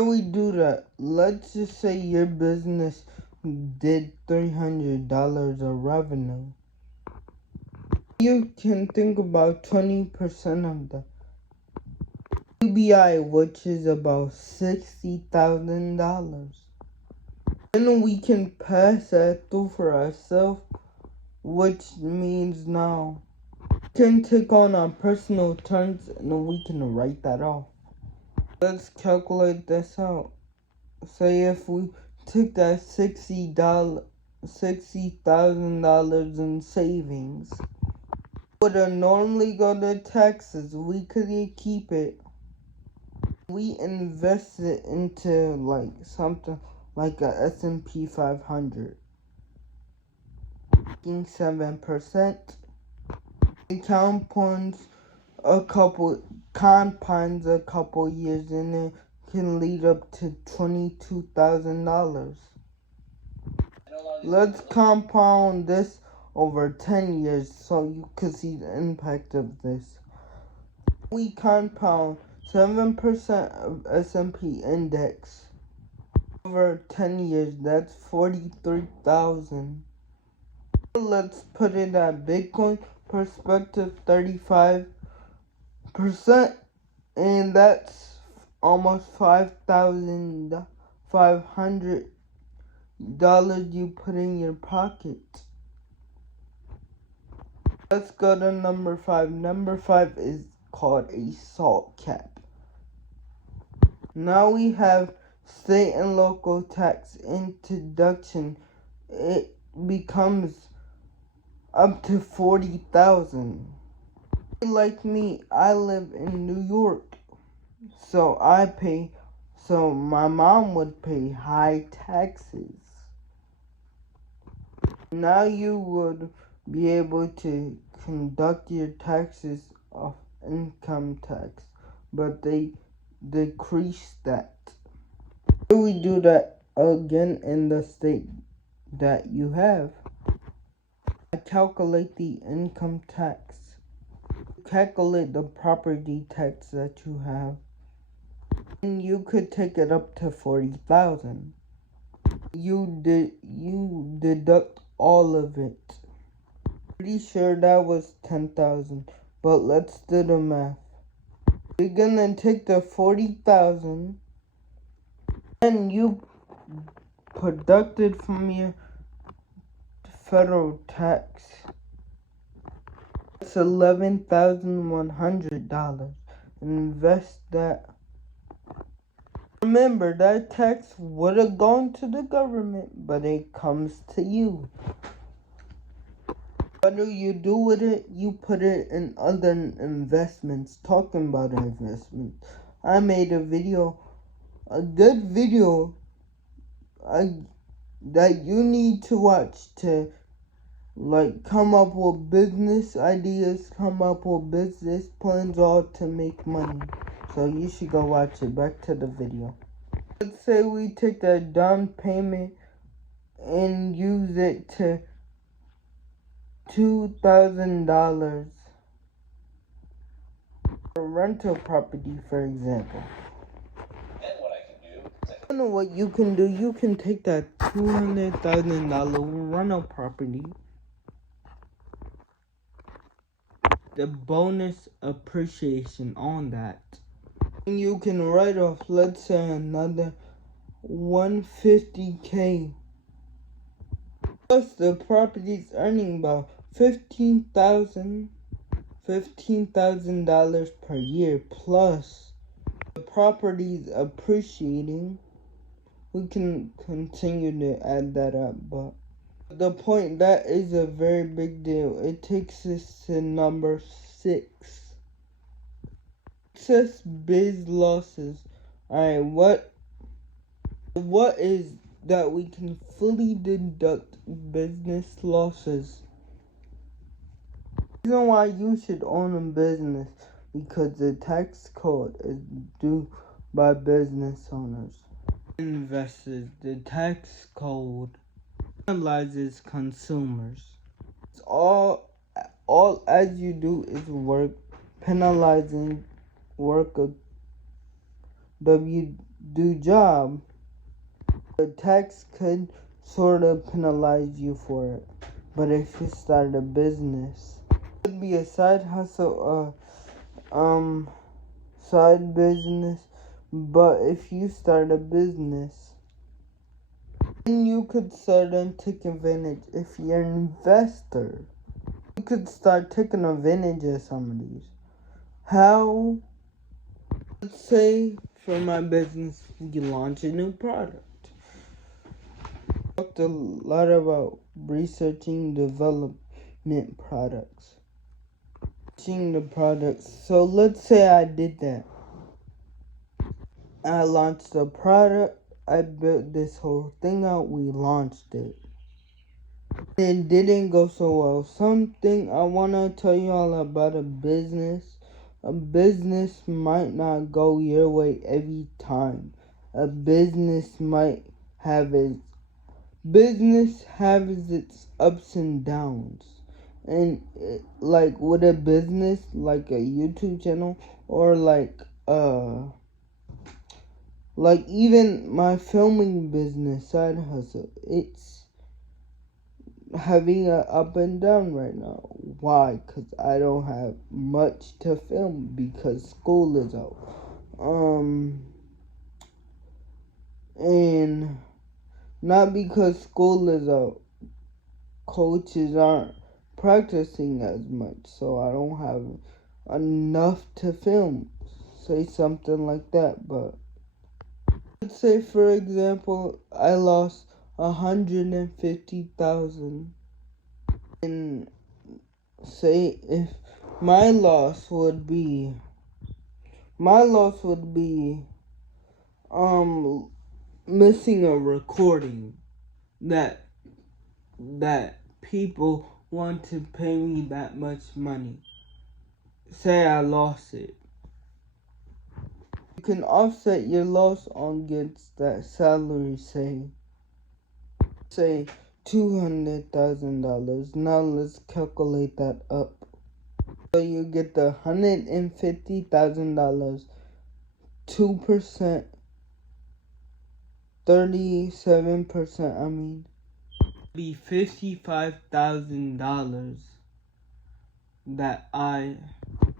How do we do that? Let's just say your business did $300 of revenue. You can think about 20% of the UBI, which is about $60,000. Then we can pass that through for ourselves, which means now we can take on our personal terms and we can write that off. Let's calculate this out. Say if we took that $60,000 in savings, would have normally go to taxes. We could keep it. We invest it into like something like a S&P 500, making 7%. It compounds a couple years, and it can lead up to $22,000. Let's compound this over 10 years so you can see the impact of this. We compound 7% of S&P index over 10 years, that's 43,000. Let's put it at Bitcoin perspective, 35%, and that's almost $5,500 you put in your pocket. Let's go to number 5. Number 5 is called a SALT cap. Now we have state and local tax introduction. It becomes up to 40,000. Like me, I live in New York, so my mom would pay high taxes. Now you would be able to conduct your taxes of income tax, but they decrease that. How do we do that again in the state that you have? I calculate the income tax, calculate the property tax that you have, and you could take it up to 40,000. You deduct all of it. Pretty sure that was 10,000, but let's do the math. You're gonna take the 40,000 and you deducted from your federal tax. That's $11,100. Invest that. Remember, that tax would have gone to the government, but it comes to you. What do you do with it? You put it in other investments. Talking about investments, I made a good video that you need to watch to come up with business ideas, come up with business plans, all to make money. So you should go watch it. Back to the video. Let's say we take that down payment and use it to $2,000 for rental property, for example. I know what you can do. You can take that $200,000 rental property, the bonus appreciation on that, and you can write off, let's say, another $150K. Plus the property's earning about $15,000 per year. Plus the property's appreciating. We can continue to add that up, but the point, that is a very big deal. It takes us to number 6. Excess biz losses. Alright, what is that we can fully deduct business losses? The reason why you should own a business, because the tax code is due by business owners. Investors, the tax code penalizes consumers. It's all as you do is work, penalizing work of do job, the tax could sort of penalize you for it. But if you start a business, it could be a side hustle, side business. But if you start a business, then you could start and take advantage. If you're an investor, you could start taking advantage of some of these. How? Let's say for my business, you launch a new product. I talked a lot about researching development products. Researching the products. So let's say I did that. I launched the product. I built this whole thing out. We launched it. It didn't go so well. Something I want to tell y'all about a business. A business might not go your way every time. A business might have its ups and downs. And like with a business like a YouTube channel or like even my filming business side hustle, it's having a up and down right now. Why? Because I don't have much to film because school is out. And not because school is out. Coaches aren't practicing as much, so I don't have enough to film. Say something like that, but let's say for example I lost 150,000, and say if my loss would be missing a recording that people want to pay me that much money. Say I lost it. You can offset your loss against that salary, say $200,000. Now let's calculate that up. So you get the $150,000, 2%, 37%. Be $55,000 that I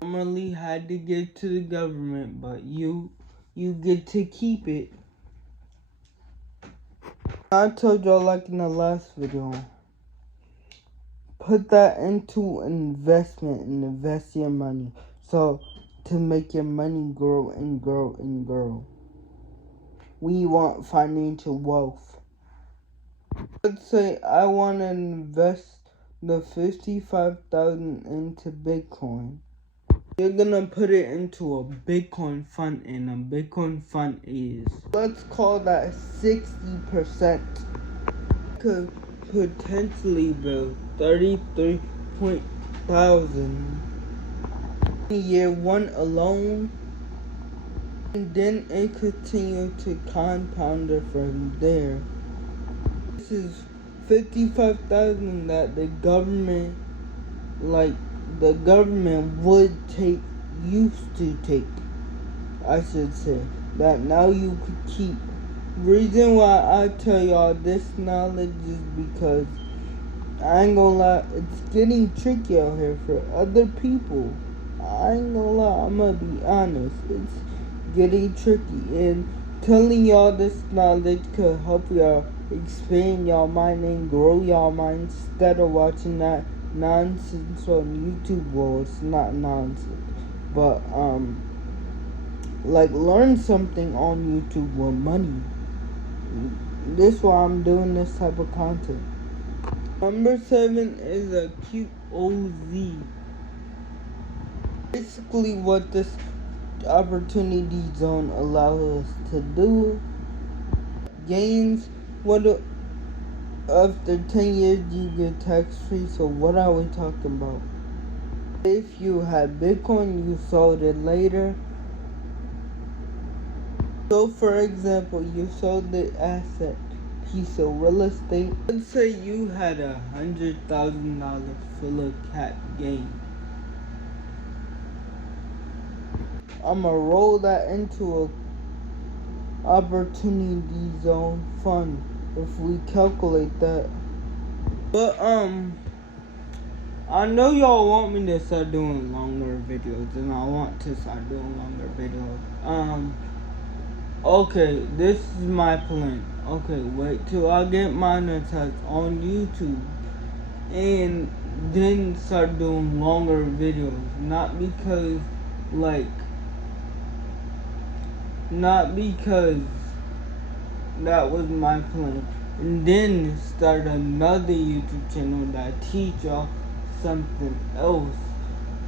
normally had to give to the government, but you get to keep it. I told y'all like in the last video, put that into investment and invest your money. So to make your money grow and grow and grow. We want financial wealth. Let's say I want to invest the $55,000 into Bitcoin. You're gonna put it into a Bitcoin fund, and a Bitcoin fund is, let's call that 60%. Could potentially build 33,000 in year one alone, and then it continued to compound it from there. This is 55,000 that the government used to take, I should say, that now you could keep. Reason why I tell y'all this knowledge is because I ain't gonna lie, it's getting tricky out here for other people. I ain't gonna lie, I'm gonna be honest, it's getting tricky, and telling y'all this knowledge could help y'all expand y'all mind and grow y'all mind instead of watching that nonsense on YouTube. Well, it's not nonsense, but learn something on YouTube with money. This is why I'm doing this type of content. Number 7 is a QOZ. Basically what this opportunity zone allows us to do, gains, after 10 years you get tax free. So what are we talking about? If you had Bitcoin, you sold it later. So for example, you sold the asset, piece of real estate. Let's say you had $100,000 full of cap gain. I'ma roll that into opportunity zone fund if we calculate that. But I know y'all want me to start doing longer videos, and I want to start doing longer videos. Okay, this is my plan. Okay, wait till I get monetized on YouTube, and then start doing longer videos. Not because that was my plan. And then start another YouTube channel that teach y'all something else.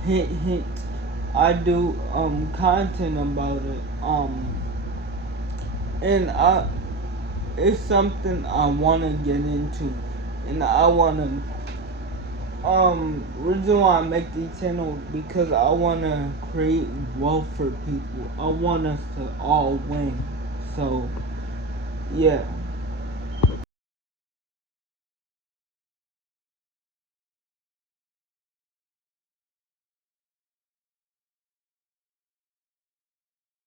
Hint, hint. I do content about it. And it's something I wanna get into, and I wanna reason why I make these channels because I wanna create wealth for people. I want us to all win. So yeah.